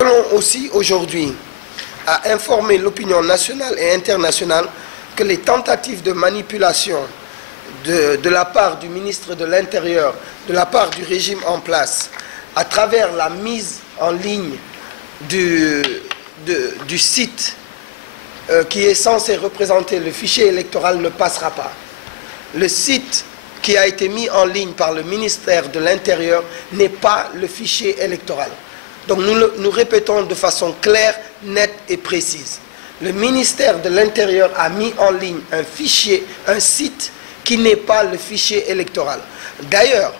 Nous voulons aussi aujourd'hui à informer l'opinion nationale et internationale que les tentatives de manipulation de la part du ministre de l'Intérieur, de la part du régime en place, à travers la mise en ligne du site qui est censé représenter le fichier électoral ne passera pas. Le site qui a été mis en ligne par le ministère de l'Intérieur n'est pas le fichier électoral. Donc nous répétons de façon claire, nette et précise. Le ministère de l'Intérieur a mis en ligne un fichier, un site qui n'est pas le fichier électoral. D'ailleurs,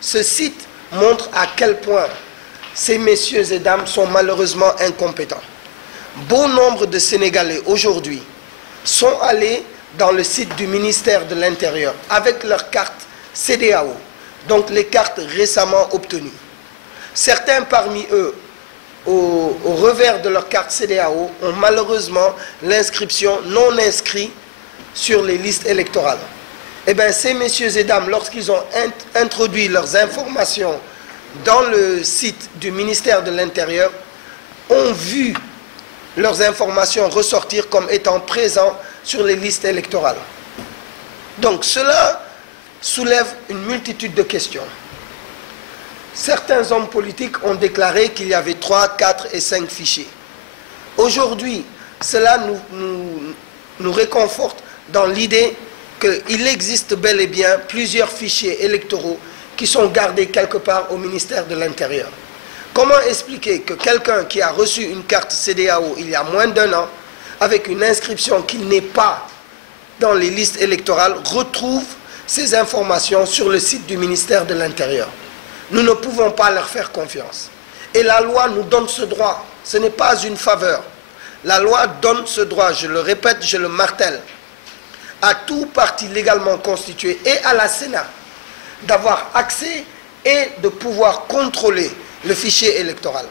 ce site montre à quel point ces messieurs et dames sont malheureusement incompétents. Bon nombre de Sénégalais aujourd'hui sont allés dans le site du ministère de l'Intérieur avec leur carte CEDEAO, donc les cartes récemment obtenues. Certains parmi eux, au revers de leur carte CEDEAO, ont malheureusement l'inscription non inscrite sur les listes électorales. Eh bien, ces messieurs et dames, lorsqu'ils ont introduit leurs informations dans le site du ministère de l'Intérieur, ont vu leurs informations ressortir comme étant présents sur les listes électorales. Donc cela soulève une multitude de questions. Certains hommes politiques ont déclaré qu'il y avait 3, 4 et 5 fichiers. Aujourd'hui, cela nous réconforte dans l'idée qu'il existe bel et bien plusieurs fichiers électoraux qui sont gardés quelque part au ministère de l'Intérieur. Comment expliquer que quelqu'un qui a reçu une carte CEDEAO il y a moins d'1 an, avec une inscription qui n'est pas dans les listes électorales, retrouve ces informations sur le site du ministère de l'Intérieur? Nous ne pouvons pas leur faire confiance. Et la loi nous donne ce droit. Ce n'est pas une faveur. La loi donne ce droit, je le répète, je le martèle, à tout parti légalement constitué et à la Sénat d'avoir accès et de pouvoir contrôler le fichier électoral.